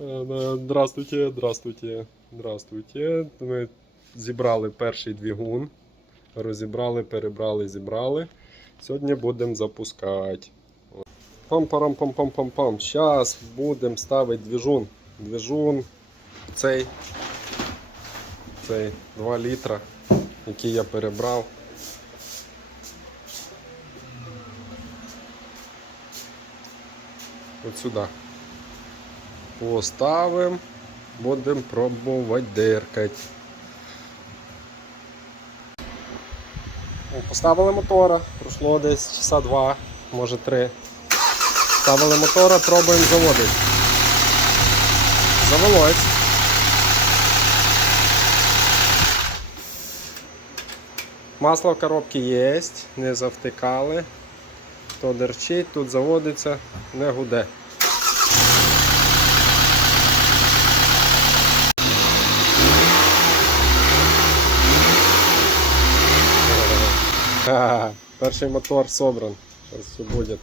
Е, Здравствуйте, здравствуйте, здравствуйте. Ми зібрали перший двигун. Розібрали, перебрали, зібрали. Сьогодні будемо запускати. Пам-парам-пам-пам-пам-пам. Зараз будемо ставити движун. Движун цей. Цей 2 літра, який я перебрав. От сюди. Поставимо. Будемо пробувати диркати. Поставили мотора, пройшло десь часа два, може три. Ставили мотора, пробуємо заводити. Завелось. Масло в коробці є, не завтикали. То дерчить, тут заводиться, не гуде. Перший мотор собран. Зараз все буде.